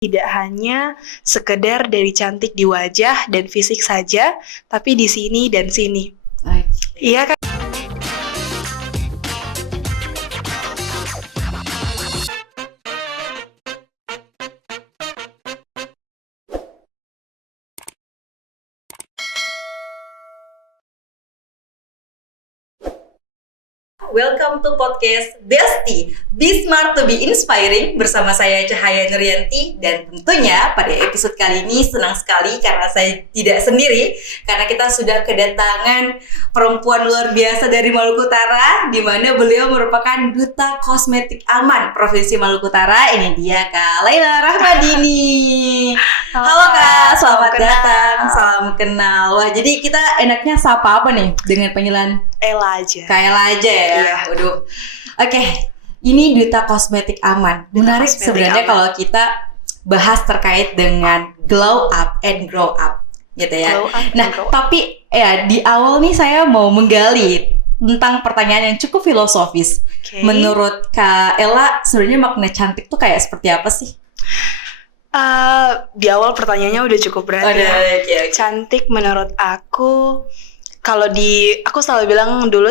tidak hanya sekedar dari cantik di wajah dan fisik saja, tapi di sini dan sini. Iya kan? Welcome to podcast Besti, Be Smart to Be Inspiring bersama saya Cahaya Nuryanti. Dan tentunya pada episode kali ini senang sekali karena saya tidak sendiri, karena kita sudah kedatangan perempuan luar biasa dari Maluku Utara, di mana beliau merupakan Duta Kosmetik Aman Provinsi Maluku Utara. Ini dia Kak Laila Rahmadini. Halo Kak, selamat datang, salam kenal. Wah, jadi kita enaknya sapa apa nih dengan panggilan Ella aja. Kak Ella aja ya. Iya. Waduh. Oke. Ini Duta Kosmetik Aman. Menarik sebenarnya kalau kita bahas terkait dengan glow up and grow up gitu ya. Nah, tapi ya di awal nih saya mau menggali tentang pertanyaan yang cukup filosofis. Okay. Menurut Kak Ella, sebenarnya makna cantik tuh kayak seperti apa sih? Di awal pertanyaannya udah cukup berat ya. Okay. Cantik menurut aku, aku selalu bilang dulu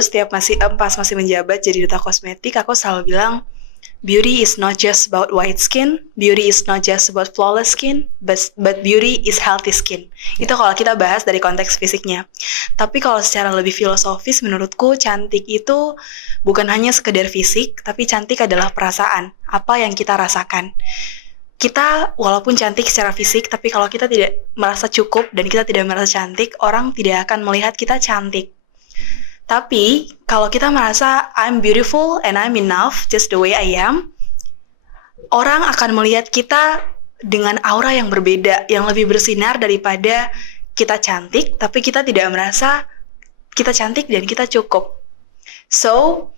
pas masih menjabat jadi duta kosmetik, aku selalu bilang beauty is not just about white skin, beauty is not just about flawless skin, but beauty is healthy skin. Itu kalau kita bahas dari konteks fisiknya. Tapi kalau secara lebih filosofis, menurutku cantik itu bukan hanya sekedar fisik, tapi cantik adalah perasaan, apa yang kita rasakan. Kita walaupun cantik secara fisik, tapi kalau kita tidak merasa cukup dan kita tidak merasa cantik, orang tidak akan melihat kita cantik. Tapi kalau kita merasa I'm beautiful and I'm enough just the way I am, orang akan melihat kita dengan aura yang berbeda, yang lebih bersinar daripada kita cantik, tapi kita tidak merasa kita cantik dan kita cukup. So,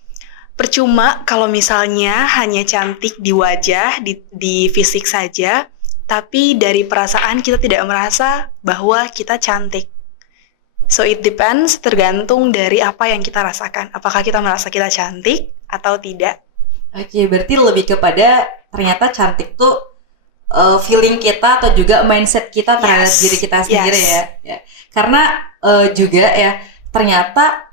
percuma kalau misalnya hanya cantik di wajah, di fisik saja, tapi dari perasaan kita tidak merasa bahwa kita cantik. So it depends, tergantung dari apa yang kita rasakan. Apakah kita merasa kita cantik atau tidak? Oke, berarti lebih kepada ternyata cantik tuh feeling kita atau juga mindset kita terhadap diri kita sendiri ya. Karena juga ya ternyata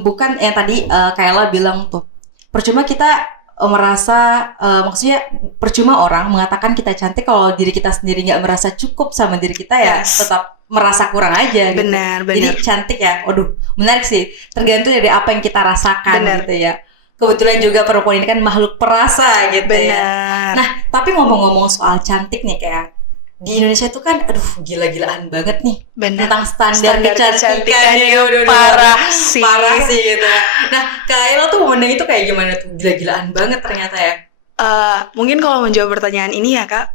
bukan yang tadi Kayla bilang tuh, percuma kita merasa, maksudnya percuma orang mengatakan kita cantik kalau diri kita sendiri nggak merasa cukup sama diri kita ya tetap merasa kurang aja gitu. Benar. Jadi cantik ya, waduh menarik sih, tergantung dari apa yang kita rasakan gitu ya. Kebetulan juga perempuan ini kan makhluk perasa gitu ya. Nah, tapi ngomong-ngomong soal cantik nih kayak di Indonesia tuh kan gila-gilaan banget nih. Tentang standar kecantikan ya, parah sih gitu. Nah, Kak Ella tuh memandang itu kayak gimana tuh? Gila-gilaan banget ternyata ya. Mungkin kalau menjawab pertanyaan ini ya Kak,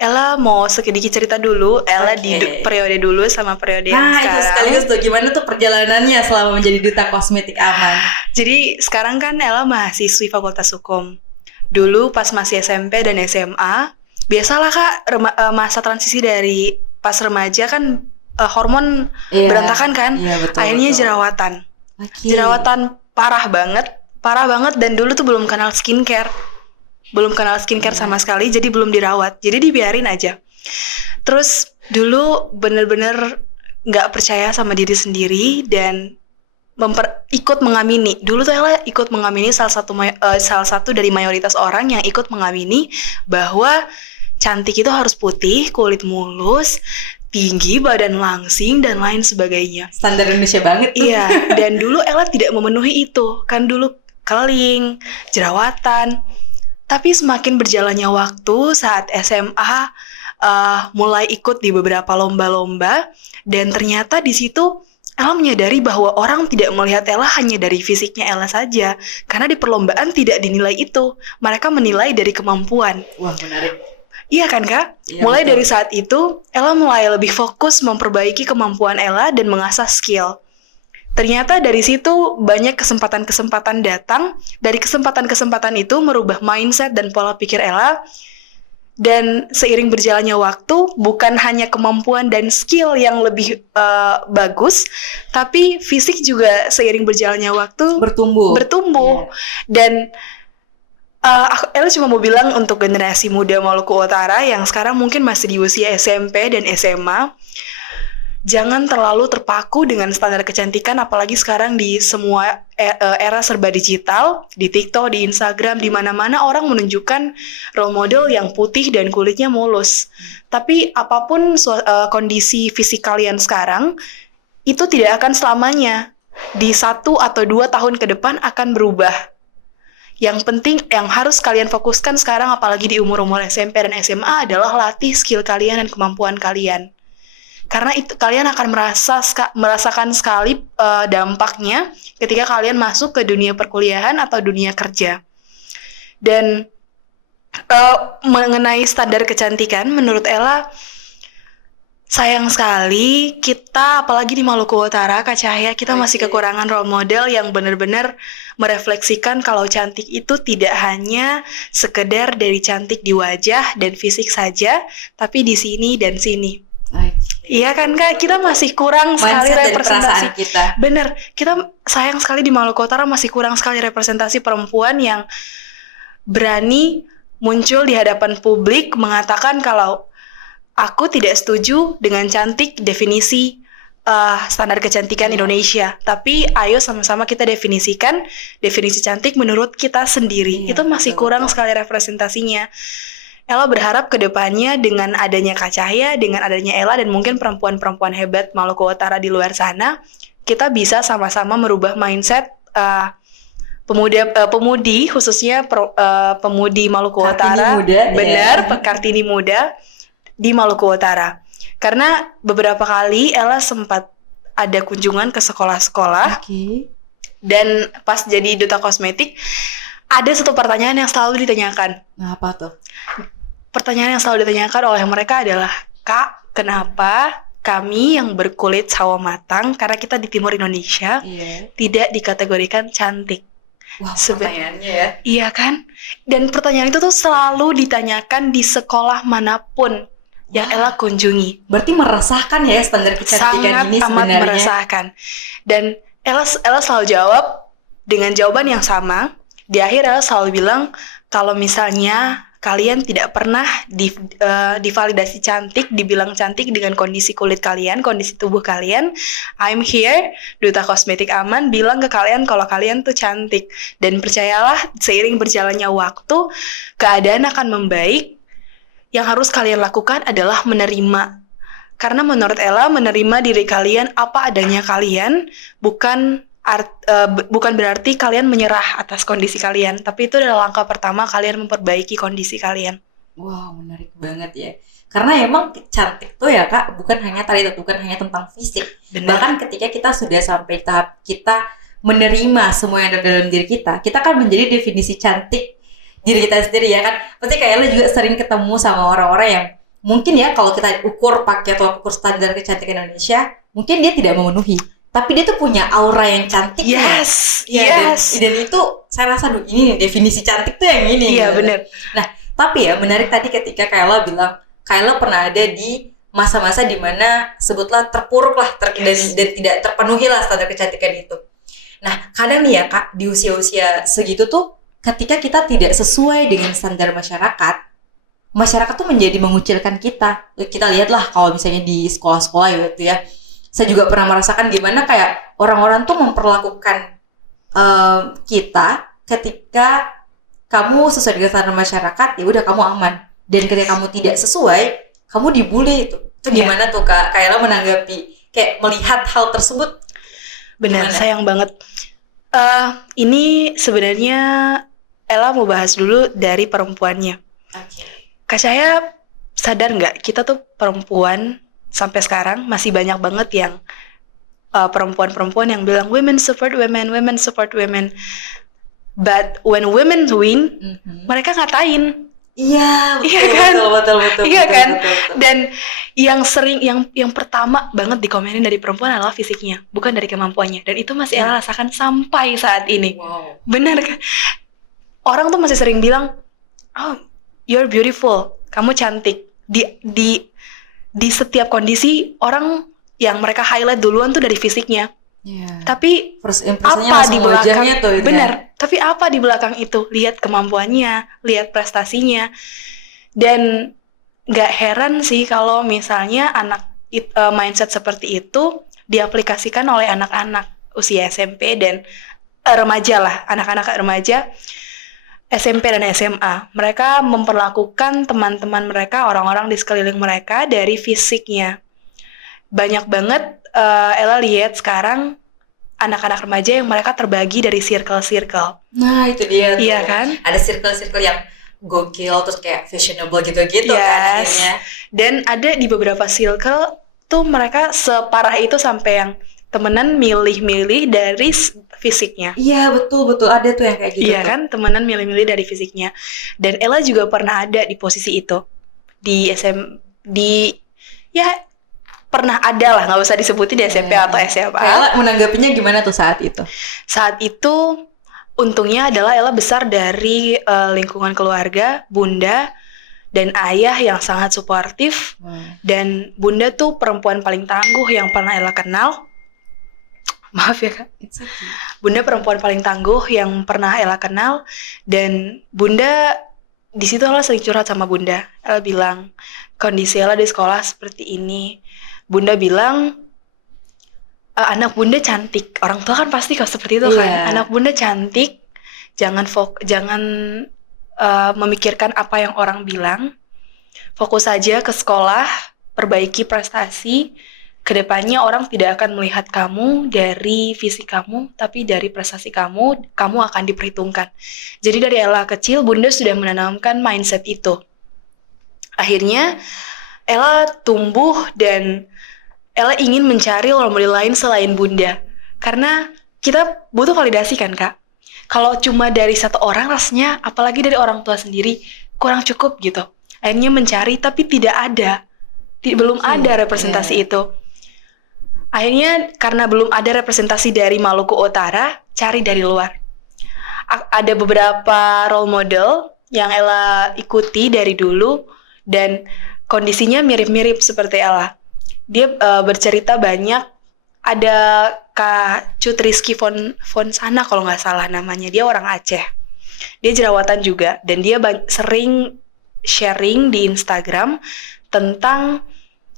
Ella mau sedikit cerita dulu. Ella di periode dulu sama periode yang sekarang. Nah, itu sekaligus tuh gimana tuh perjalanannya selama menjadi Duta Kosmetik Aman? Jadi sekarang kan Ella mahasiswi Fakultas Hukum. Dulu pas masih SMP dan SMA, biasalah Kak, masa transisi dari pas remaja kan hormon berantakan kan. Akhirnya jerawatan. Jerawatan parah banget dan dulu tuh belum kenal skincare sama sekali, jadi belum dirawat, jadi dibiarin aja. Terus dulu bener-bener nggak percaya sama diri sendiri dan ikut mengamini. Dulu tuh Ella ikut mengamini salah satu dari mayoritas orang yang ikut mengamini bahwa cantik itu harus putih, kulit mulus, tinggi, badan langsing, dan lain sebagainya. Standar Indonesia banget tuh. Iya, dan dulu Ella tidak memenuhi itu. Kan dulu keling, jerawatan. Tapi semakin berjalannya waktu saat SMA, mulai ikut di beberapa lomba-lomba, dan ternyata di situ Ella menyadari bahwa orang tidak melihat Ella hanya dari fisiknya Ella saja. Karena di perlombaan tidak dinilai itu. Mereka menilai dari kemampuan. Wah, menarik. Iya kan Kak? Ya, mulai betul. Dari saat itu, Ella mulai lebih fokus memperbaiki kemampuan Ella dan mengasah skill. Ternyata dari situ banyak kesempatan-kesempatan datang. Dari kesempatan-kesempatan itu merubah mindset dan pola pikir Ella. Dan seiring berjalannya waktu, bukan hanya kemampuan dan skill yang lebih bagus, tapi fisik juga seiring berjalannya waktu bertumbuh. Yeah. Dan Ella cuma mau bilang untuk generasi muda Maluku Utara yang sekarang mungkin masih di usia SMP dan SMA, jangan terlalu terpaku dengan standar kecantikan, apalagi sekarang di semua era serba digital, di TikTok, di Instagram, di mana-mana orang menunjukkan role model yang putih dan kulitnya mulus. Tapi apapun kondisi fisik kalian sekarang, itu tidak akan selamanya. Di 1 atau 2 tahun ke depan akan berubah. Yang penting, yang harus kalian fokuskan sekarang, apalagi di umur-umur SMP dan SMA, adalah latih skill kalian dan kemampuan kalian. Karena itu kalian akan merasakan sekali dampaknya ketika kalian masuk ke dunia perkuliahan atau dunia kerja. Dan mengenai standar kecantikan, menurut Ella, sayang sekali kita, apalagi di Maluku Utara, Kak Cahaya, kita masih kekurangan role model yang benar-benar merefleksikan kalau cantik itu tidak hanya sekedar dari cantik di wajah dan fisik saja, tapi di sini dan sini. Iya kan Kak, kita masih kurang sekali representasi kita. Bener, kita sayang sekali di Maluku Utara masih kurang sekali representasi perempuan yang berani muncul di hadapan publik mengatakan kalau aku tidak setuju dengan cantik definisi standar kecantikan Indonesia. Tapi ayo sama-sama kita definisikan definisi cantik menurut kita sendiri. Itu masih kurang sekali representasinya. Ella berharap kedepannya dengan adanya Kak Cahaya, dengan adanya Ella dan mungkin perempuan-perempuan hebat Maluku Utara di luar sana, kita bisa sama-sama merubah mindset pemudi, khususnya pemudi Maluku Utara, Kartini muda di Maluku Utara. Karena beberapa kali Ella sempat ada kunjungan ke sekolah-sekolah, dan pas jadi duta kosmetik, ada satu pertanyaan yang selalu ditanyakan. Nah, apa tuh? Pertanyaan yang selalu ditanyakan oleh mereka adalah, Kak, kenapa kami yang berkulit sawo matang, karena kita di timur Indonesia, tidak dikategorikan cantik? Wah, pertanyaannya ya. Iya kan? Dan pertanyaan itu tuh selalu ditanyakan di sekolah manapun yang Ella kunjungi. Berarti meresahkan ya standar kecantikan ini sebenarnya. Sangat amat meresahkan. Dan Ella selalu jawab dengan jawaban yang sama. Di akhir Ella selalu bilang, kalau misalnya kalian tidak pernah divalidasi cantik, dibilang cantik dengan kondisi kulit kalian, kondisi tubuh kalian, I'm here, Duta Kosmetik Aman, bilang ke kalian kalau kalian tuh cantik. Dan percayalah, seiring berjalannya waktu, keadaan akan membaik. Yang harus kalian lakukan adalah menerima. Karena menurut Ella, menerima diri kalian apa adanya kalian, bukan berarti kalian menyerah atas kondisi kalian, tapi itu adalah langkah pertama kalian memperbaiki kondisi kalian. Wow, menarik banget ya. Karena emang cantik tuh ya Kak, bukan hanya tentang fisik. Benar. Bahkan ketika kita sudah sampai tahap kita menerima semua yang ada dalam diri kita kan menjadi definisi cantik diri kita sendiri ya kan. Pasti kayaknya juga sering ketemu sama orang-orang yang mungkin ya kalau kita ukur pakai atau ukur standar kecantikan Indonesia, mungkin dia tidak memenuhi. Tapi dia tuh punya aura yang cantik. Yes. Dan itu saya rasa ini definisi cantik tuh yang ini. Iya, gitu. benar. Nah, tapi ya menarik tadi ketika Kayla bilang Kayla pernah ada di masa-masa di mana sebutlah terpuruk lah dan tidak terpenuhi lah standar kecantikan itu. Nah, kadang nih ya Kak, di usia-usia segitu tuh ketika kita tidak sesuai dengan standar masyarakat tuh menjadi mengucilkan kita. Kita lihatlah kalau misalnya di sekolah-sekolah gitu ya. Saya juga pernah merasakan gimana kayak orang-orang tuh memperlakukan kita ketika kamu sesuai dengan standar masyarakat, ya udah kamu aman. Dan ketika kamu tidak sesuai, kamu dibully itu. Itu gimana tuh Kak? Kayla menanggapi kayak melihat hal tersebut? Benar, gimana? sayang banget. Ini sebenarnya Ella mau bahas dulu dari perempuannya. Kak Cahaya sadar nggak kita tuh perempuan sampai sekarang masih banyak banget yang perempuan-perempuan yang bilang women support women, women support women. But when women win, mereka ngatain. Iya, betul, Iya kan? betul. Iya betul, kan? betul. Dan yang sering, yang pertama banget dikomenin dari perempuan adalah fisiknya, bukan dari kemampuannya. Dan itu masih Ella rasakan sampai saat ini. Wow. Benar kan? Orang tuh masih sering bilang, oh, you're beautiful, kamu cantik. Di setiap kondisi orang yang mereka highlight duluan tuh dari fisiknya. Yeah. Tapi First impressionnya apa langsung di belakang? wajahnya tuh, Benar. Tapi apa di belakang itu? Lihat kemampuannya, lihat prestasinya. Dan gak heran sih kalau misalnya mindset seperti itu diaplikasikan oleh anak-anak usia SMP dan remaja lah, anak-anak remaja SMP dan SMA. Mereka memperlakukan teman-teman mereka, orang-orang di sekeliling mereka dari fisiknya. Banyak banget Ella lihat sekarang anak-anak remaja yang mereka terbagi dari circle-circle. Nah, itu dia tuh. Iya kan? Ada circle-circle yang gokil, terus kayak fashionable gitu-gitu kan akhirnya. Dan ada di beberapa circle tuh mereka separah itu sampai yang temenan milih-milih dari fisiknya. Iya, betul ada tuh yang kayak gitu. Iya kan, temenan milih-milih dari fisiknya. Dan Ella juga pernah ada di posisi itu. Pernah ada lah, nggak usah disebutin di SMP atau SMA. Ella menanggapinya gimana tuh saat itu? Saat itu, untungnya adalah Ella besar dari lingkungan keluarga, bunda, dan ayah yang sangat suportif. Dan bunda tuh perempuan paling tangguh yang pernah Ella kenal. Maaf ya Kak. It's okay. Bunda perempuan paling tangguh yang pernah Ella kenal. Dan bunda, di situ Ella sering curhat sama bunda. Ella bilang, kondisi Ella di sekolah seperti ini. Bunda bilang, anak bunda cantik. Orang tua kan pasti kalau seperti itu kan. Anak bunda cantik, jangan memikirkan apa yang orang bilang. Fokus saja ke sekolah, perbaiki prestasi. Kedepannya orang tidak akan melihat kamu dari fisik kamu, tapi dari prestasi kamu akan diperhitungkan. Jadi dari Ella kecil, bunda sudah menanamkan mindset itu. Akhirnya, Ella tumbuh dan Ella ingin mencari role model lain selain bunda. Karena kita butuh validasi kan Kak. Kalau cuma dari satu orang rasanya, apalagi dari orang tua sendiri, kurang cukup gitu. Akhirnya mencari tapi tidak ada. Belum ada representasi itu. Akhirnya karena belum ada representasi dari Maluku Utara, cari dari luar. Ada beberapa role model yang Ella ikuti dari dulu dan kondisinya mirip-mirip seperti Ella. Dia bercerita banyak. Ada Kak Cut Rizky Fonsana kalau nggak salah namanya. Dia orang Aceh. Dia jerawatan juga. Dan dia sering sharing di Instagram tentang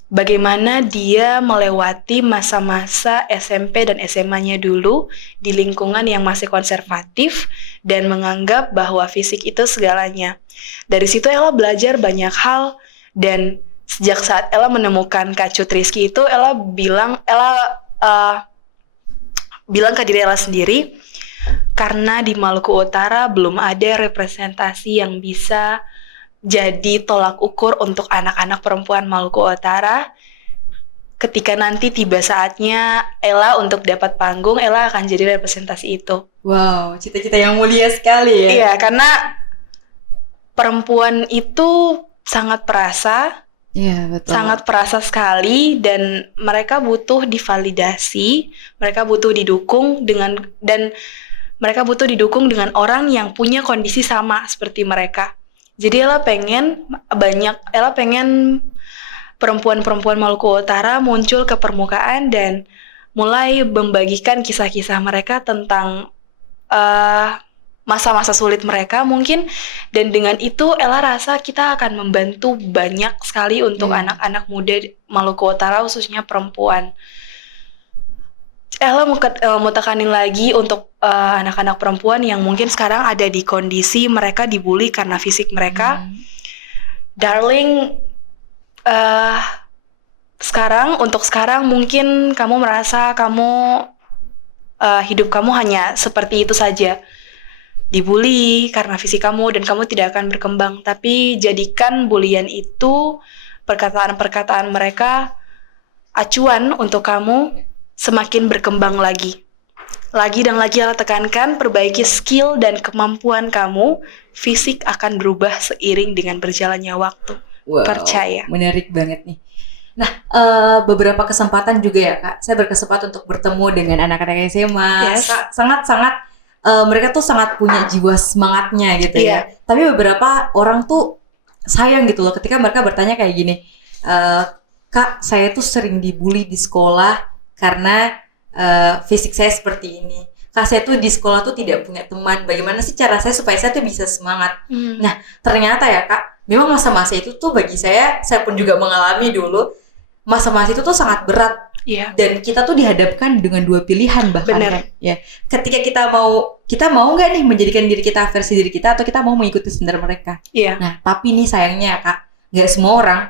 bagaimana dia melewati masa-masa SMP dan SMA-nya dulu di lingkungan yang masih konservatif dan menganggap bahwa fisik itu segalanya. Dari situ Ella belajar banyak hal dan sejak saat Ella menemukan Kak Cut Rizky itu, Ella bilang ke diri Ella sendiri, karena di Maluku Utara belum ada representasi yang bisa jadi tolak ukur untuk anak-anak perempuan Maluku Utara. Ketika nanti tiba saatnya Ella untuk dapat panggung, Ella akan jadi representasi itu. Wow, cita-cita yang mulia sekali ya. Iya, karena perempuan itu sangat perasa. Iya, betul. Sangat perasa sekali dan mereka butuh divalidasi, mereka butuh didukung dengan orang yang punya kondisi sama seperti mereka. Jadi Ella pengen perempuan-perempuan Maluku Utara muncul ke permukaan dan mulai membagikan kisah-kisah mereka tentang masa-masa sulit mereka mungkin, dan dengan itu Ella rasa kita akan membantu banyak sekali untuk anak-anak muda Maluku Utara, khususnya perempuan. Ella mau tekanin lagi untuk anak-anak perempuan yang mungkin sekarang ada di kondisi mereka dibully karena fisik mereka. Darling, untuk sekarang mungkin kamu merasa hidup kamu hanya seperti itu saja. Dibully karena fisik kamu dan kamu tidak akan berkembang. Tapi jadikan bulian itu, perkataan-perkataan mereka, acuan untuk kamu semakin berkembang lagi. Lagi dan lagi Ella tekankan, perbaiki skill dan kemampuan kamu. Fisik akan berubah seiring dengan berjalannya waktu. Wow, percaya. Menarik banget nih. Nah, beberapa kesempatan juga ya Kak, saya berkesempatan untuk bertemu dengan anak-anak SMA. Yes. Sangat-sangat mereka tuh sangat punya jiwa semangatnya gitu ya. Tapi beberapa orang tuh sayang gitu loh ketika mereka bertanya kayak gini, Kak, saya tuh sering dibully di sekolah karena fisik saya seperti ini. Kak, saya tuh di sekolah tuh tidak punya teman. Bagaimana sih cara saya supaya saya tuh bisa semangat? Nah, ternyata ya Kak, memang masa-masa itu tuh bagi saya pun juga mengalami dulu, masa-masa itu tuh sangat berat. Iya. Dan kita tuh dihadapkan dengan dua pilihan bahkan. Bener. Ya. Ketika kita mau nggak nih menjadikan diri kita versi diri kita, atau kita mau mengikuti standar mereka. Iya. Nah, tapi nih sayangnya Kak, nggak semua orang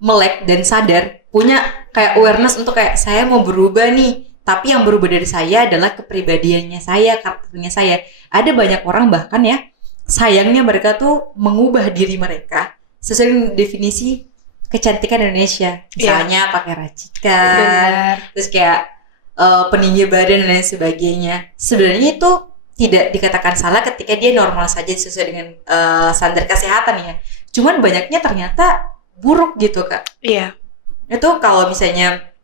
melek dan sadar punya kayak awareness untuk kayak saya mau berubah nih. Tapi yang berubah dari saya adalah kepribadiannya saya, karakternya saya. Ada banyak orang bahkan ya, sayangnya mereka tuh mengubah diri mereka sesuai dengan definisi kecantikan Indonesia. Misalnya pakai racikan, Benar. terus kayak peninggi badan dan lain sebagainya. Sebenarnya itu tidak dikatakan salah ketika dia normal saja sesuai dengan standar kesehatan ya. Cuman banyaknya ternyata buruk gitu Kak. Iya. Itu kalau misalnya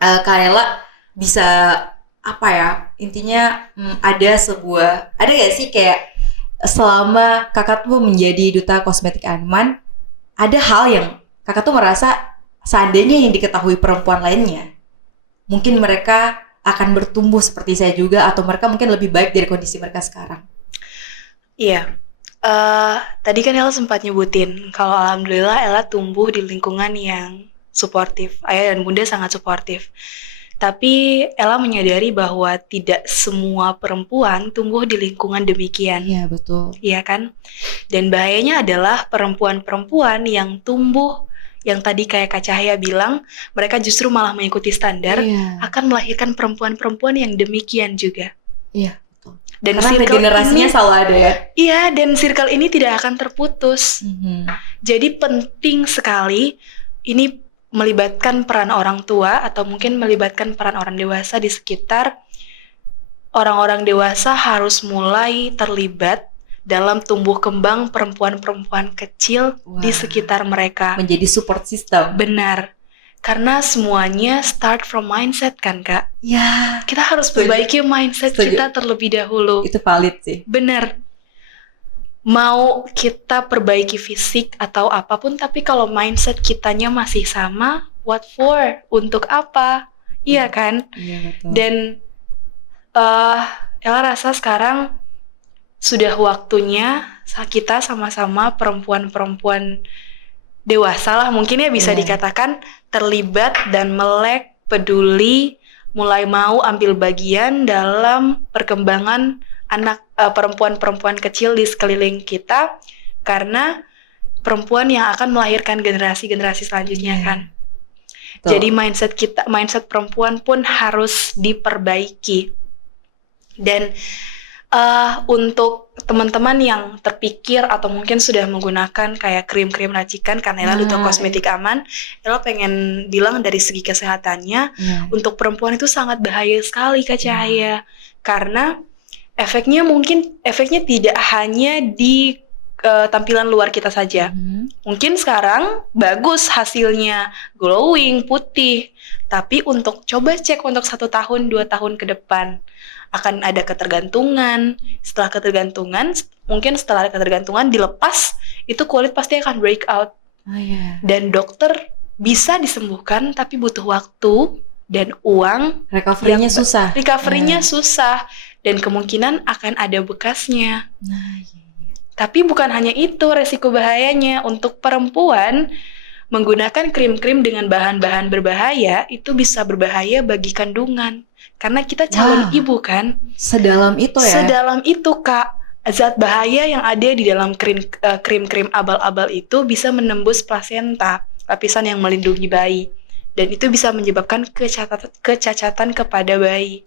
Kak Ella bisa apa ya, intinya ada gak sih kayak selama kakak tuh menjadi duta kosmetik Anman, ada hal yang kakak tuh merasa seandainya yang diketahui perempuan lainnya, mungkin mereka akan bertumbuh seperti saya juga, atau mereka mungkin lebih baik dari kondisi mereka sekarang. Iya. Tadi kan Ella sempat nyebutin kalau alhamdulillah Ella tumbuh di lingkungan yang suportif. Ayah dan bunda sangat suportif. Tapi Ella menyadari bahwa tidak semua perempuan tumbuh di lingkungan demikian. Iya, betul. Iya kan? Dan bahayanya adalah perempuan-perempuan yang tumbuh, yang tadi kayak Kak Cahaya bilang, mereka justru malah mengikuti standar, akan melahirkan perempuan-perempuan yang demikian juga. Iya, betul. Dan Karena circle regenerasinya ini, selalu ada ya. iya, dan circle ini tidak akan terputus. Jadi penting sekali ini melibatkan peran orang tua atau mungkin melibatkan peran orang dewasa di sekitar. Orang-orang dewasa harus mulai terlibat dalam tumbuh kembang perempuan-perempuan kecil di sekitar mereka. Menjadi support system. Benar. Karena semuanya start from mindset kan Kak? Ya. Kita harus perbaiki mindset kita terlebih dahulu. Itu valid sih. Benar. Mau kita perbaiki fisik atau apapun, tapi kalau mindset kitanya masih sama, what for? Untuk apa? Iya kan? Iya, betul. Dan Ella rasa sekarang sudah waktunya kita sama-sama perempuan-perempuan dewasa lah mungkin ya bisa dikatakan, terlibat dan melek, peduli, mulai mau ambil bagian dalam perkembangan anak perempuan-perempuan kecil di sekeliling kita, karena perempuan yang akan melahirkan generasi-generasi selanjutnya kan. Betul. Jadi mindset perempuan pun harus diperbaiki. Dan untuk teman-teman yang terpikir atau mungkin sudah menggunakan kayak krim-krim racikan, karena Ella duta kosmetik aman, Ella pengen bilang dari segi kesehatannya, untuk perempuan itu sangat bahaya sekali Kak Cahaya. Karena efeknya tidak hanya di tampilan luar kita saja. Mungkin sekarang bagus hasilnya, glowing, putih. Tapi coba cek untuk 1 tahun, 2 tahun ke depan, akan ada ketergantungan. Setelah ketergantungan dilepas, itu kulit pasti akan break out. Dan dokter bisa disembuhkan, tapi butuh waktu dan uang. Recovery-nya susah. Susah. Dan kemungkinan akan ada bekasnya. Tapi bukan hanya itu resiko bahayanya. Untuk perempuan, menggunakan krim-krim dengan bahan-bahan berbahaya itu bisa berbahaya bagi kandungan. Karena kita calon ibu kan. Sedalam itu ya? Sedalam itu Kak. Zat bahaya yang ada di dalam krim-krim abal-abal itu bisa menembus plasenta, lapisan yang melindungi bayi. Dan itu bisa menyebabkan kecacatan kepada bayi.